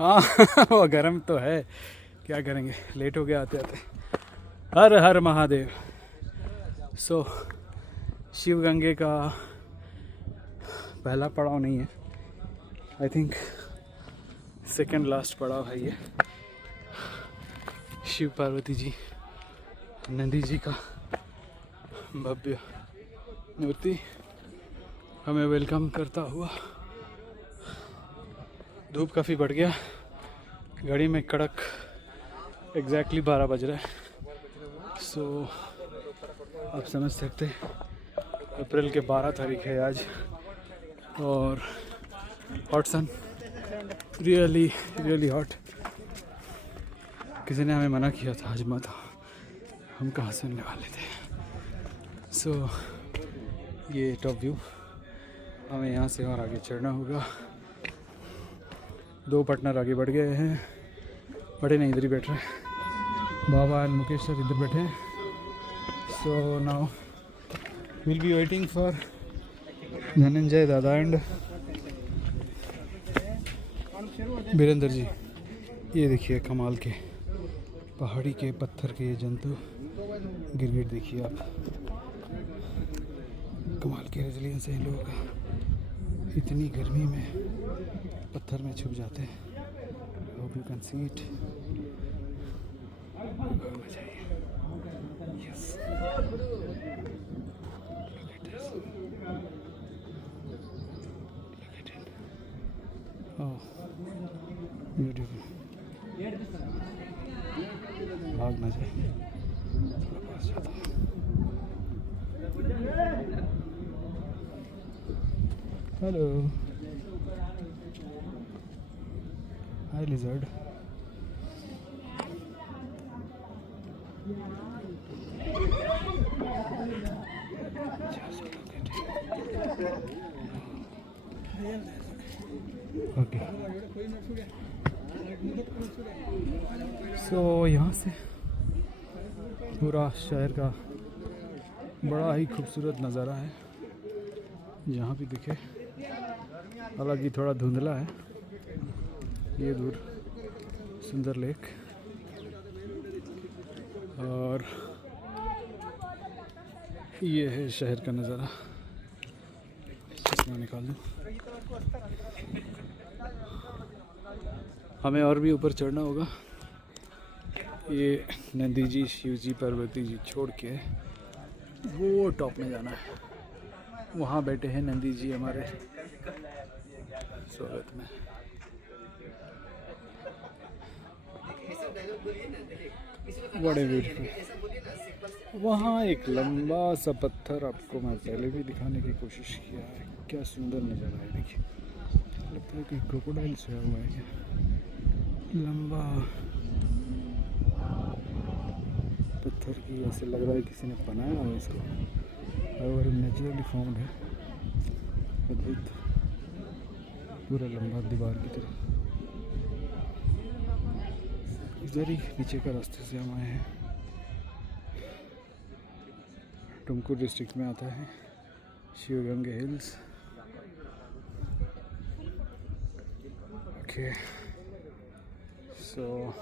हाँ वो गर्म तो है, क्या करेंगे, लेट हो गया आते आते। हर हर महादेव। सो शिव गंगे का पहला पड़ाव नहीं है, आई थिंक सेकंड लास्ट पड़ाव है ये। शिव पार्वती जी, नंदी जी का भव्य मूर्ति हमें वेलकम करता हुआ। धूप काफ़ी बढ़ गया, घड़ी में कड़क एग्जैक्टली 12 बज रहा है। सो आप समझ सकते, अप्रैल के 12 तारीख है आज, और hot sun, really really hot. किसी ने हमें मना किया था आज मत, हम कहाँ सुनने वाले थे। सो ये टॉप व्यू, हमें यहाँ से और आगे चढ़ना होगा। 2 पार्टनर आगे बढ़ गए हैं, बड़े नहीं इधर ही बैठ रहे हैं, बाबा एंड मुकेश सर इधर बैठे हैं। So now will be waiting for Dhananjay दादा एंड बीरेंद्र जी। ये देखिए कमाल के पहाड़ी के पत्थर के ये जंतु, गिरगिट देखिए आप, कमाल के रेजिलियंस है इन लोगों का, इतनी गर्मी में पत्थर में छुप जाते हैं। Hope you can see it. मजा आइए। Yes, oh beautiful. भाग ना जाए, थोड़ा पास जाता हूँ। हेलो, हाय लिजर्ड। ओके, सो यहाँ से पूरा शहर का बड़ा ही खूबसूरत नज़ारा है, जहाँ भी दिखे। हालांकि थोड़ा धुंधला है। ये दूर सुंदर लेक, और ये है शहर का नज़ारा। चश्मा निकाल दूँ। हमें और भी ऊपर चढ़ना होगा। ये नंदी जी, शिव जी, पार्वती जी छोड़ के वो टॉप में जाना है। वहाँ बैठे हैं नंदी जी हमारे स्वागत में। बड़े ब्यूटीफुल। वहाँ एक लंबा सा पत्थर, आपको मैं पहले भी दिखाने की कोशिश किया है, क्या सुंदर नज़ारा है। देखिए, लगता है कि क्रोकोडाइल सोया हुआ है क्या, लंबा पत्थर की, ऐसे लग रहा है किसी ने बनाया हो इसको, और नेचुरली फॉर्म्ड है, अद्भुत, पूरा लंबा दीवार की तरह। इधर ही नीचे का रास्ते से हम आए हैं। तुमकुर डिस्ट्रिक्ट में आता है शिवगंगे हिल्स। ओके, सो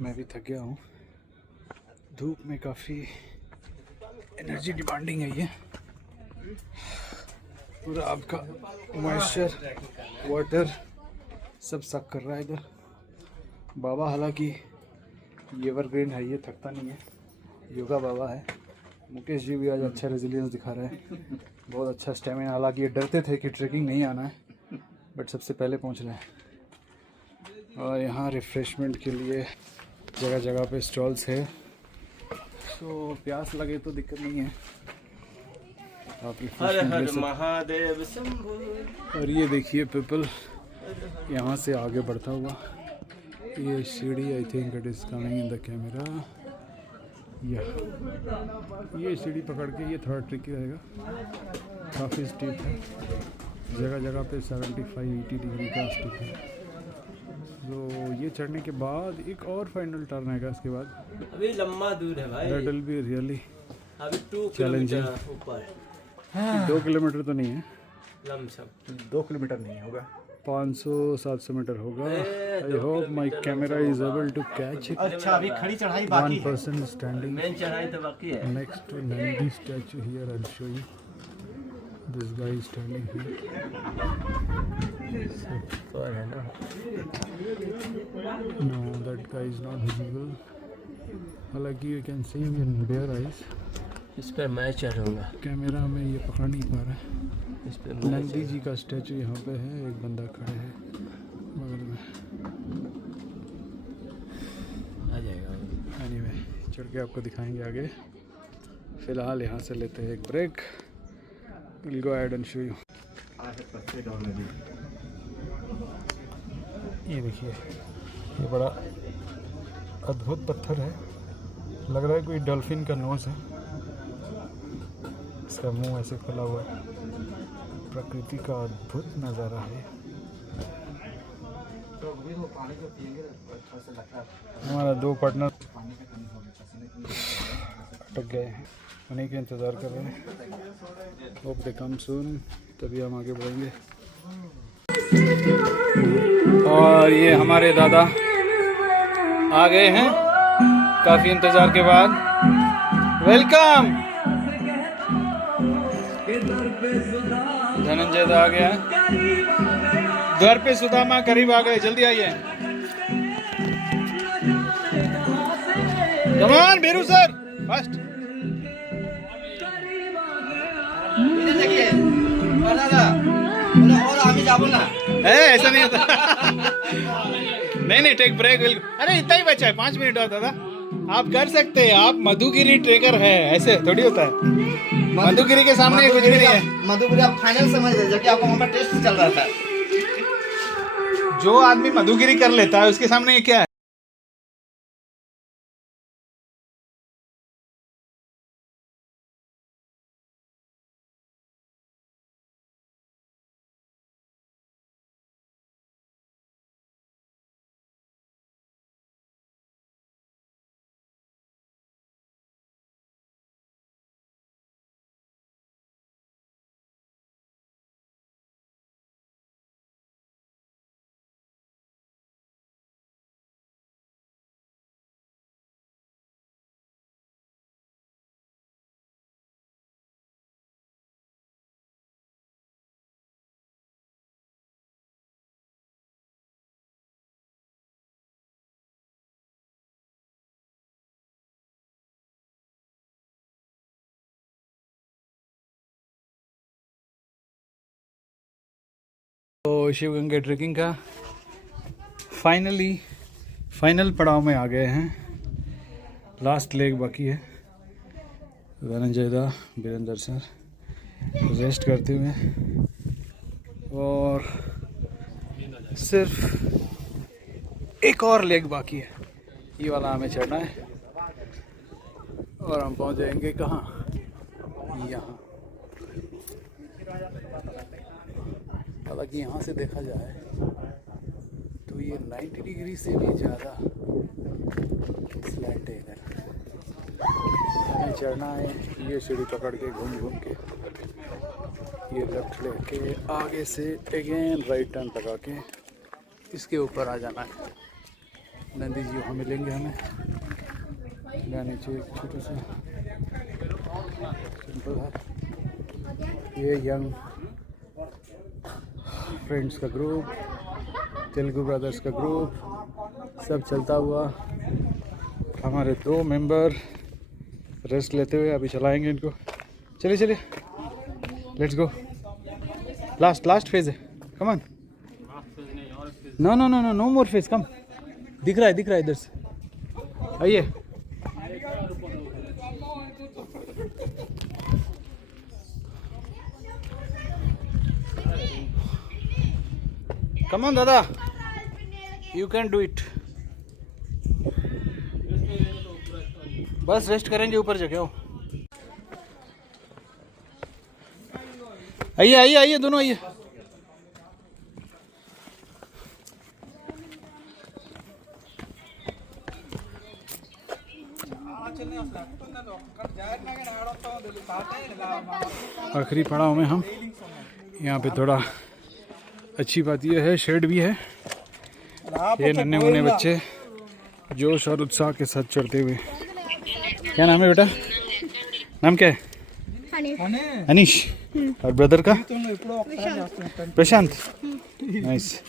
मैं भी थक गया हूँ, धूप में काफ़ी एनर्जी डिमांडिंग है ये। पूरा आपका मॉइस्चर, वाटर सब सक कर रहा है इधर। बाबा हालांकि एवरग्रीन है, ये थकता नहीं है, योगा बाबा है। मुकेश जी भी आज अच्छा रेजिलियंस दिखा रहे हैं, बहुत अच्छा स्टेमिना। हालांकि ये डरते थे कि ट्रैकिंग नहीं आना है, बट सबसे पहले पहुंच रहे हैं। और यहाँ रिफ्रेशमेंट के लिए जगह जगह पे स्टॉल्स है, तो प्यास लगे तो दिक्कत नहीं है, आप रिफ्रेशमेंट ले सकते। महादेव शंभू। और ये देखिए पीपल यहाँ से आगे बढ़ता हुआ, ये सीढ़ी, I think it is coming in the camera. ये सीढ़ी पकड़ के, ये थोड़ा ट्रिकी रहेगा, काफ़ी स्टीप है, जगह जगह पे 75-80 डिग्री का स्टीप है। तो ये चढ़ने के बाद एक और फाइनल टर्न आएगा, इसके बाद अभी लंबा दूर है भाई, दैट विल बी रियली अभी 2 चैलेंजिंग। किलोमीटर ऊपर। 2 किलोमीटर तो नहीं है, लमसम 2 किलोमीटर नहीं होगा, 500-700 मीटर होगा। I hope my camera is able to catch it. अच्छा अभी खड़ी चढ़ाई वन बाकी है। पर्सन स्टैंडिंग मेन चढ़ाई तो बाकी है। next to Nandi statue here. I'll show you. This guy is standing here. पर है ना, No, that guy is not visible. हालांकि you can see him in bare eyes. इस पर मैं चढ़ूंगा, कैमरा में ये पकड़ नहीं पा रहा है। इस पर मैं नंदी जी का स्टैचू यहाँ पे है, एक बंदा खड़े है बगल में। आ जाएगा। एनीवे चढ़ के आपको दिखाएंगे आगे। फिलहाल यहाँ से लेते हैं एक break. Will go ahead and show you. ये देखिए, ये बड़ा अद्भुत पत्थर है, लग रहा है कोई डॉल्फिन का नोज है। इसका मुंह ऐसे खुला हुआ है। प्रकृति का अद्भुत नज़ारा है। हमारा 2 पार्टनर अटक गए हैं, उन्हीं के इंतज़ार कर रहे हैं। होप दे कम सून, तभी हम आगे बढ़ेंगे। और ये हमारे दादा आ गए हैं काफ़ी इंतज़ार के बाद। वेलकम। धनंजय दा आ गया, द्वार पे सुदामा करीब आ गए, जल्दी आइए। कमान बेरू सर फर्स्ट। देखिए दादा और आगे जाबो ना ऐसा नहीं होता। नहीं टेक ब्रेक विल। अरे इतना ही बचा है, 5 मिनट और दादा, आप कर सकते हैं। आप मधुगिरी ट्रेकर है, ऐसे थोड़ी होता है। मधुगिरी के सामने कुछ भी नहीं है। मधुगिरी आप फाइनल समझ रहे, जबकि आपको वहाँ पर टेस्ट चल रहा था। जो आदमी मधुगिरी कर लेता है उसके सामने ये क्या है। तो शिवगंगा ट्रेकिंग का फाइनल पड़ाव में आ गए हैं। लास्ट लेग बाकी है। धनंजय दा, वीरेंद्र सर रेस्ट करते हुए, और सिर्फ एक और लेग बाकी है। ये वाला हमें चढ़ना है और हम पहुंच जाएंगे कहाँ, यहाँ। हालांकि यहाँ से देखा जाए तो ये 90 डिग्री से भी ज़्यादा स्लैंट है इधर। हमें चढ़ना है ये सीढ़ी पकड़ के, घूम के, ये लेफ्ट लेके आगे से अगेन राइट टर्न लगा के इसके ऊपर आ जाना है। नंदी जी वहाँ मिलेंगे हमें। यहाँ नीचे एक छोटा सा सिंपल है। ये यंग फ्रेंड्स का ग्रुप, तेलुगु ब्रदर्स का ग्रुप, सब चलता हुआ। हमारे 2 मेंबर रेस्ट लेते हुए अभी चलाएंगे इनको। चलिए लेट्स गो। लास्ट फेज है, come on. No more phase, come. दिख रहा है इधर से, आइए। Come on, Dada. You can do it. बस रेस्ट करेंगे ऊपर जाके। आओ, आइए दोनों आइए। आखिरी पड़ाव में हम यहाँ पे थोड़ा अच्छी बात यह है, शेड भी है। ये नन्हे मुन्ने बच्चे जोश और उत्साह के साथ चढ़ते हुए। क्या नाम है बेटा? नाम क्या है? अनीश। और ब्रदर का? प्रशांत। नाइस।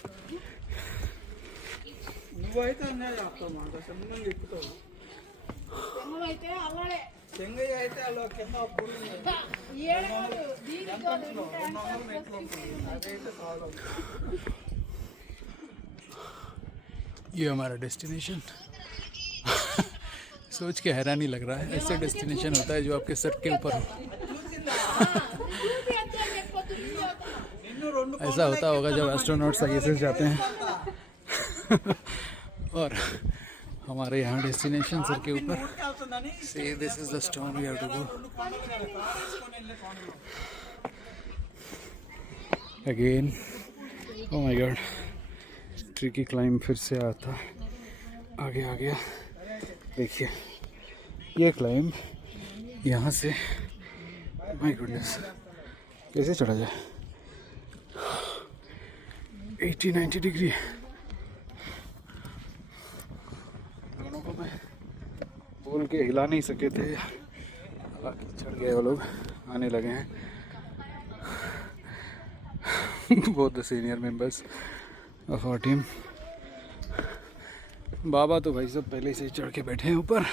ये हमारा डेस्टिनेशन। सोच के हैरानी लग रहा है, ऐसे डेस्टिनेशन होता है जो आपके सर के ऊपर हो। ऐसा होता होगा जब एस्ट्रोनॉट्स आईएसएस जाते हैं। और हमारे यहाँ डेस्टिनेशन सर के ऊपर। See, this is the stone we have to go. Again, oh my God, tricky climb फिर से आता है। आगे आ गया। देखिए ये क्लाइंब यहाँ से, माय गुडनेस, कैसे चढ़ा जाए? 80-90 डिग्री। दोनों को मैं बोल के हिला नहीं सके थे, हालांकि चढ़ गए वो लोग, आने लगे हैं। Both the senior members of our team. बाबा तो भाई सब पहले से ही चढ़ के बैठे हैं ऊपर।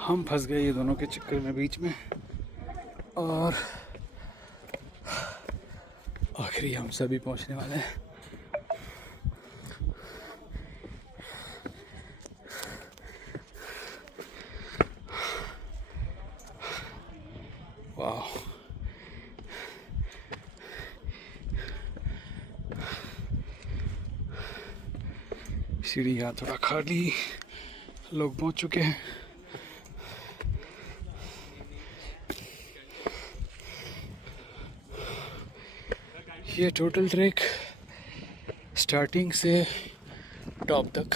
हम फंस गए ये दोनों के चक्कर में बीच में, और आखिरी हम सभी पहुंचने वाले हैं। वाह, सीढ़ी यहाँ थोड़ा खाली, लोग पहुंच चुके हैं। ये टोटल ट्रैक स्टार्टिंग से टॉप तक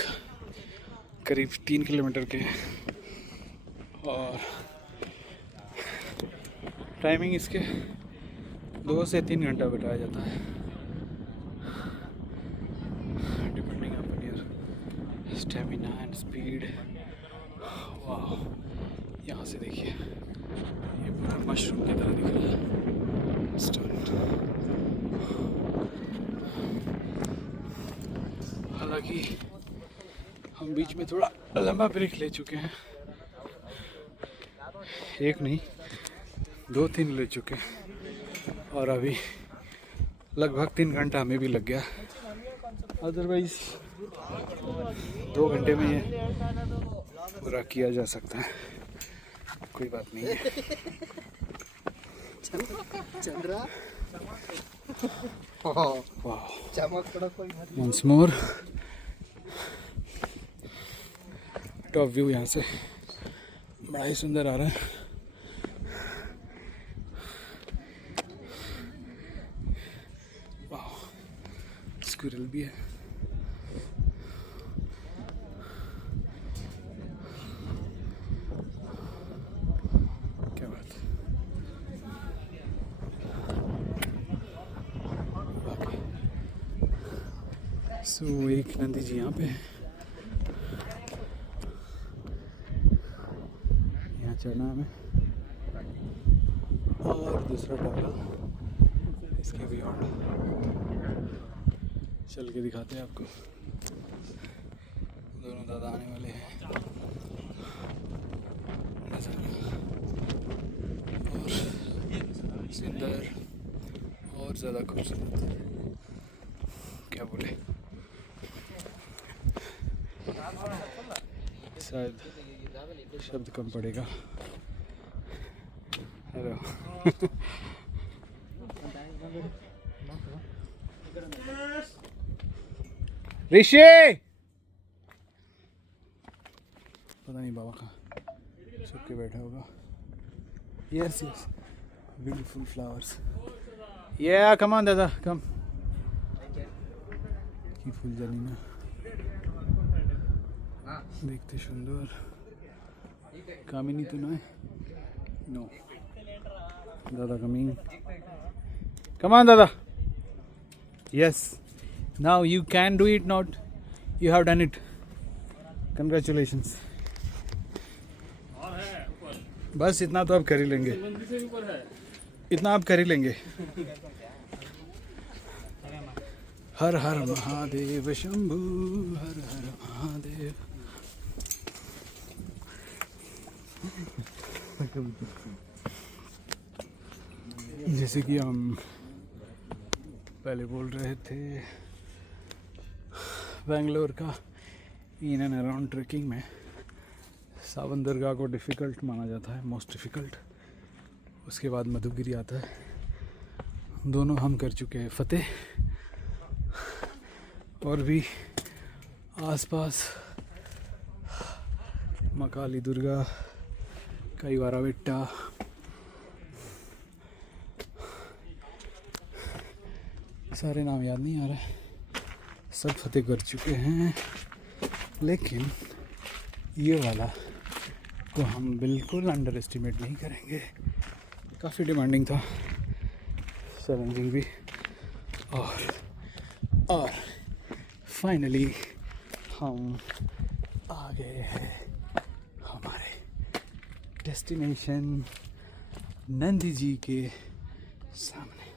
करीब 3 किलोमीटर के, और टाइमिंग इसके 2 से 3 घंटा बताया जाता है, depending upon your stamina and speed. वाह, यहाँ से देखिए ये पूरा मशरूम की तरह दिख रहा है स्टोन। हालांकि हम बीच में थोड़ा लंबा ब्रेक ले चुके हैं, एक नहीं 2-3 ले चुके हैं, और अभी लगभग 3 घंटा हमें भी लग गया। अदरवाइज 2 घंटे में ये पूरा किया जा सकता है, कोई बात नहीं है। Once more, टॉप व्यू यहाँ से बड़ा ही सुंदर आ रहा है। वाह, स्क्विरल भी है। क्या बात है। सो एक नंदी जी यहाँ पे, यहाँ चढ़ना हमें, और दूसरा टॉप इसके बियॉन्ड चल के दिखाते हैं आपको। दोनों दादा आने वाले हैं, और सुंदर और ज़्यादा खूबसूरत, क्या बोले, शायद शब्द कम पड़ेगा। हेलो। ऋषि, पता नहीं बाबा कहाँ छुप के बैठा होगा। Yes yes, beautiful flowers. या कम ऑन दादा, कम। की फूल जानी ना देखते सुंदर। कामिनी तो ना है, नो दादा coming. Come on, Dada. Yes. Now you can do it. Not. You have done it. Congratulations. बस इतना तो आप कर ही लेंगे. इतना आप कर ही लेंगे. हर हर महादेव शंभू, हर हर महादेव. जैसे कि हम पहले बोल रहे थे, बेंगलोर का इन एंड अराउंड ट्रेकिंग में सावन दरगाह को डिफ़िकल्ट माना जाता है, मोस्ट डिफ़िकल्ट. उसके बाद मधुगिरी आता है. दोनों हम कर चुके हैं फतेह. और भी आसपास माँ काली दुर्गा, कैवारा बेट्टा, सारे नाम याद नहीं आ रहे, सब फतेह कर चुके हैं. लेकिन ये वाला को हम बिल्कुल अंडर एस्टिमेट नहीं करेंगे. काफ़ी डिमांडिंग था, चैलेंजिंग भी. और फाइनली हम आ गए हैं हमारे डेस्टिनेशन नंदी जी के सामने.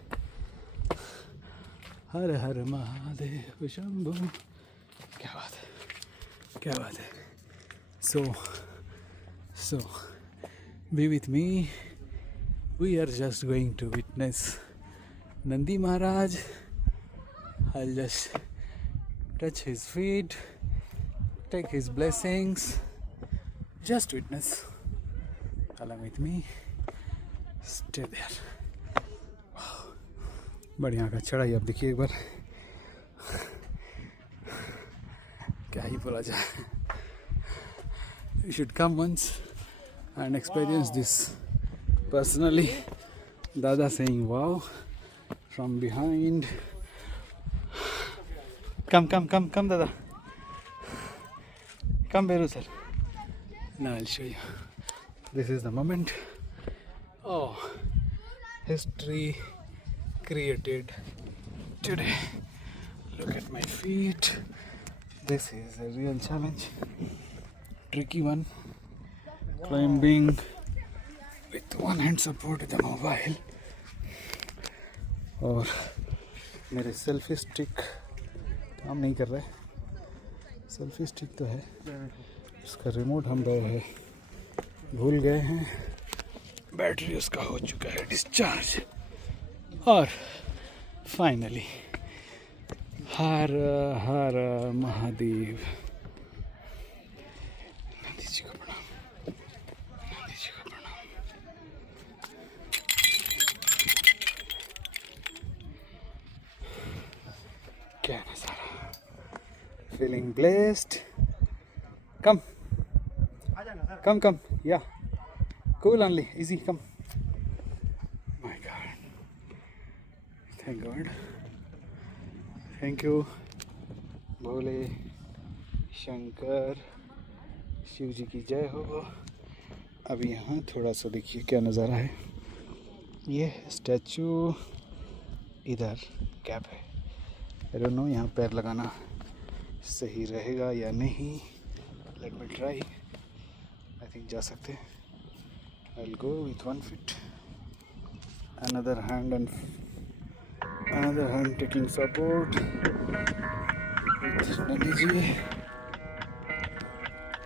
हर हर महादेव शंभू. क्या बात है, क्या बात है. So be with me. We are just going to witness Nandi Maharaj. I'll just touch his feet, take his blessings, just witness along with me. Stay there. बढ़िया का चढ़ाई. अब देखिए एक बार, क्या ही बोला जाए. You should come once and experience this personally. Dada saying wow from behind. Come Dada. Come Beru sir. Now I'll show you. This is the moment. Oh, history created today. Look at my feet. This is a real challenge. Tricky one. Climbing with one hand support with the mobile. और मेरे selfie stick काम नहीं कर रहा है. Selfie stick तो है, उसका रिमोट हम भूल गए हैं. बैटरी उसका हो चुका है डिस्चार्ज. और फाइनली हर हर महादेव. नंदी जी को प्रणाम, नंदी जी को प्रणाम. क्या नजारा. Feeling blessed. कम या cool only, easy. Come. My God, thank God. Thank you Bhole Shankar, Shiv ji की जय हो. अभी यहाँ थोड़ा सा देखिए क्या नज़ारा है. ये स्टैचू, इधर कैप है. आई डोंट नो यहाँ पैर लगाना सही रहेगा या नहीं. Let me try. I think जा सकते हैं. I will go with 1 foot, another hand taking support with Nandi ji.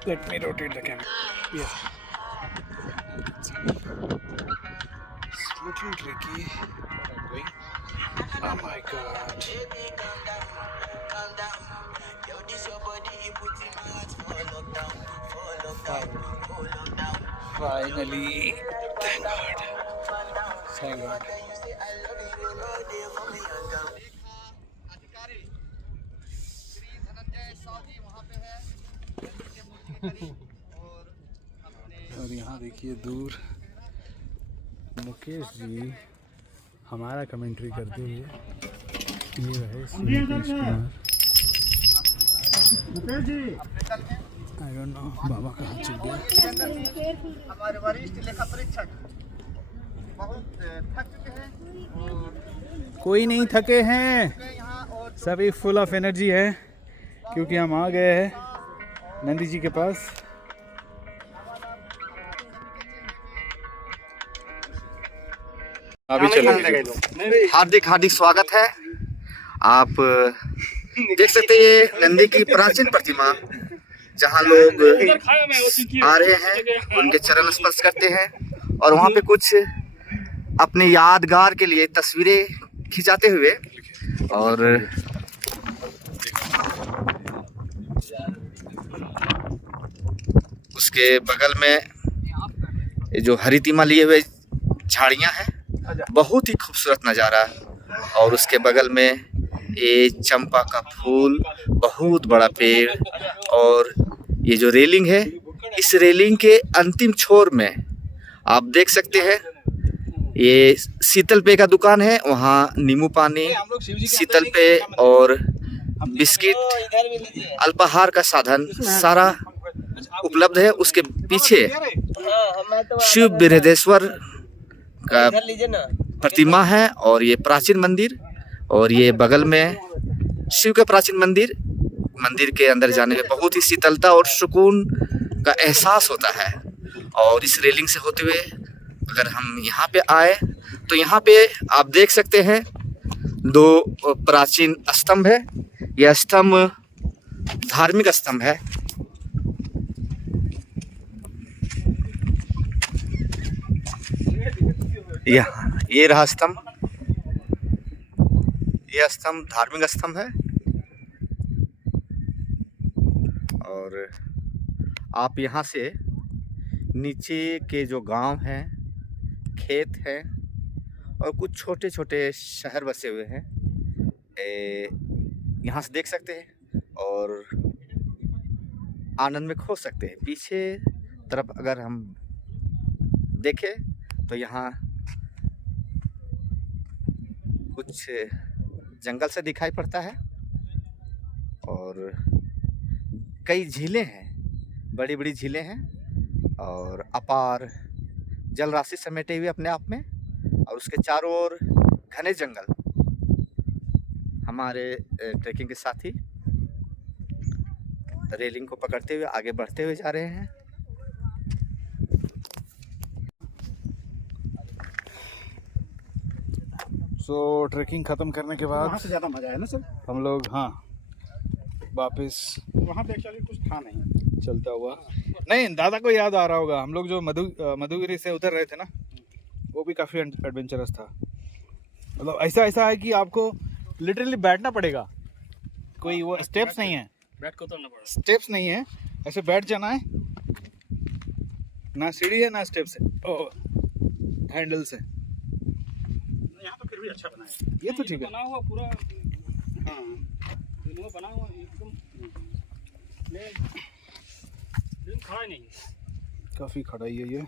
Let me rotate the camera. Yes. It's a little tricky where I'm going. Oh my god. Finally. Thank God. Thank God. और यहाँ देखिए दूर मुकेश जी हमारा commentary करते हुए. ये है Mukesh Kumar. Mukesh ji I don't know बाबा कहाँ चल गया. हमारे वरिष्ठ लेखा परीक्षक बहुत थक चुके हैं और कोई नहीं थके हैं, सभी फुल ऑफ एनर्जी है क्योंकि हम आ गए हैं नंदी जी के पास। अभी चलेंगे। हार्दिक हार्दिक स्वागत है। आप देख सकते हैं ये नंदी की प्राचीन प्रतिमा, जहाँ लोग आ रहे हैं, उनके चरण स्पर्श करते हैं और वहाँ पे कुछ अपने यादगार के लिए तस्वीरें खिंचाते हुए, और उसके बगल में ये जो हरी तीमा लिए हुए झाड़ियाँ हैं, बहुत ही खूबसूरत नज़ारा। और उसके बगल में ये चंपा का फूल, बहुत बड़ा पेड़, और ये जो रेलिंग है, इस रेलिंग के अंतिम छोर में आप देख सकते हैं ये शीतल पेय का दुकान है। वहाँ नींबू पानी, शीतल पेय और बिस्किट, अल्पाहार का साधन सारा उपलब्ध है। उसके पीछे शिव बृहदेश्वर का प्रतिमा है और ये प्राचीन मंदिर, और ये बगल में शिव का प्राचीन मंदिर। मंदिर के अंदर जाने में बहुत ही शीतलता और सुकून का एहसास होता है। और इस रेलिंग से होते हुए अगर हम यहाँ पे आए तो यहाँ पे आप देख सकते हैं 2 प्राचीन स्तंभ है। यह स्तंभ धार्मिक स्तंभ है। ये रहा स्तंभ, यह स्तंभ धार्मिक स्तंभ है। और आप यहाँ से नीचे के जो गांव हैं, खेत हैं और कुछ छोटे छोटे शहर बसे हुए हैं, यहाँ से देख सकते हैं और आनंद में खो सकते हैं। पीछे तरफ अगर हम देखें तो यहाँ कुछ जंगल से दिखाई पड़ता है और कई झीलें हैं, बड़ी बड़ी झीलें हैं और अपार जल राशि समेटे हुए अपने आप में। और उसके चारों ओर घने जंगल। हमारे ट्रैकिंग के साथी रेलिंग को पकड़ते हुए आगे बढ़ते हुए जा रहे हैं। सो ट्रैकिंग ख़त्म करने के बाद वहाँ से ज़्यादा मज़ा है ना सर। हम लोग वापस वहाँ पे एक्चुअली कुछ था नहीं, चलता हुआ। नहीं, दादा को याद आ रहा होगा, हम लोग जो मधुगिरी से उतर रहे थे ना, वो भी काफ़ी एडवेंचरस था। मतलब ऐसा है कि आपको लिटरली बैठना पड़ेगा, कोई वो स्टेप्स नहीं है, बैठ को उतरना पड़ा। स्टेप्स नहीं है, ऐसे बैठ जाना है, ना सीढ़ी है ना स्टेप्स है, हैंडल से। यहाँ तो फिर भी अच्छा बना है। ये तो ठीक है, बना हुआ पूरा, हाँ बना हुआ एकदम लेकिन खड़ा नहीं, काफ़ी खड़ा ही है ये।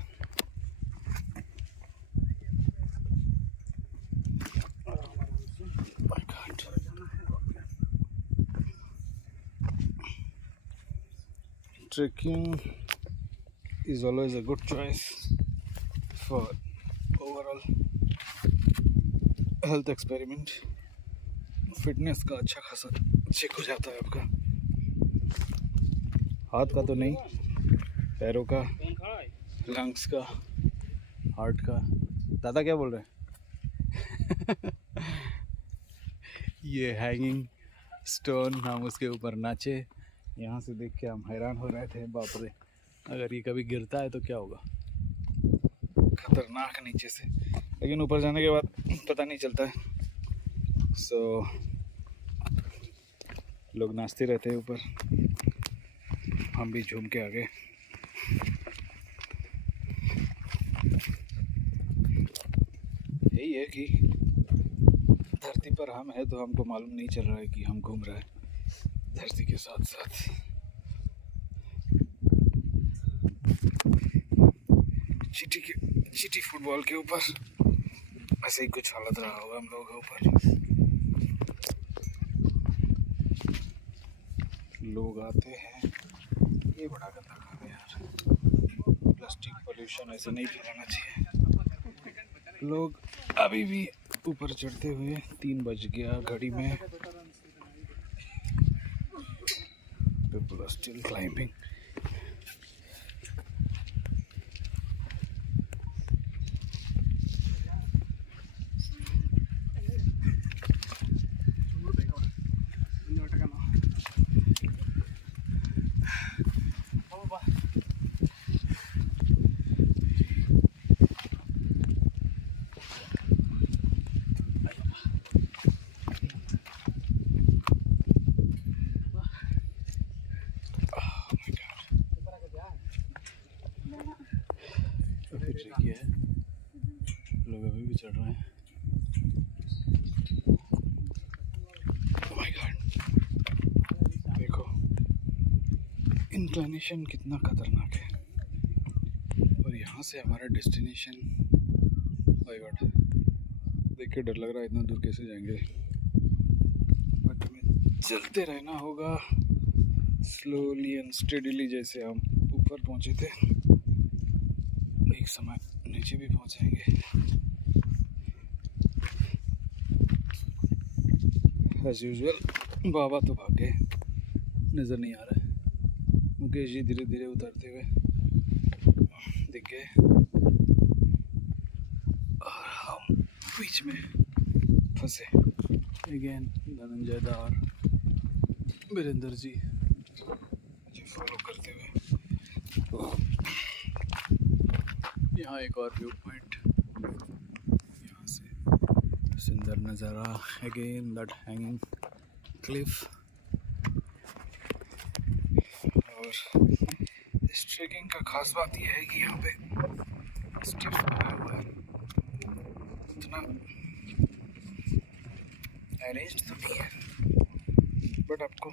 Trekking is always a good choice for overall health experiment. Fitness का अच्छा खासा चेक हो जाता है आपका, हाथ का तो नहीं, पैरों का, लंग्स का, हार्ट का। दादा क्या बोल रहे हैं? ये हैंगिंग स्टोन, हम उसके ऊपर नाचे, यहाँ से देख के हम हैरान हो रहे थे, बाप रे अगर ये कभी गिरता है तो क्या होगा, खतरनाक नीचे से। लेकिन ऊपर जाने के बाद पता नहीं चलता है। सो लोग नाचते रहते हैं ऊपर, हम भी झूम के आ गए। यही है कि धरती पर हम हैं तो हमको मालूम नहीं चल रहा है कि हम घूम रहे हैं धरती के साथ साथ। चीटी फुटबॉल के ऊपर ऐसे ही कुछ हालत रहा होगा हम लोगों के ऊपर। लोग आते हैं, ये बड़ा गंदा काम है यार, प्लास्टिक पोल्यूशन ऐसे नहीं फैलाना चाहिए। लोग अभी भी ऊपर चढ़ते हुए 3 बज गया घड़ी में। People are still climbing. काफी ट्रिकी है, लोग अभी भी चढ़ रहे हैं। Oh my God! देखो इंक्लिनेशन कितना खतरनाक है, और यहाँ से हमारा डेस्टिनेशन। माय गॉड, देख के डर लग रहा है, इतना दूर कैसे जाएंगे। बट हमें चलते रहना होगा स्लोली एंड स्टेडीली, जैसे हम ऊपर पहुँचे थे। एक समय नीचे भी पहुँचेंगे। एज यूजुअल बाबा तो भाग गए, नज़र नहीं आ रहा है। मुकेश जी धीरे धीरे उतरते हुए दिख गए, और हम बीच में फंसे। अगेन धनंजय दा और वीरेंद्र जी मुझे फॉलो करते हुए। यहाँ एक और व्यू पॉइंट, यहाँ से सुंदर नज़ारा। Again that hanging Cliff. और इस ट्रेकिंग का खास बात यह है कि यहाँ पे स्टेप्स बना हुआ है, इतना अरेंज्ड तो नहीं है, बट आपको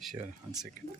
Sure, 1 second.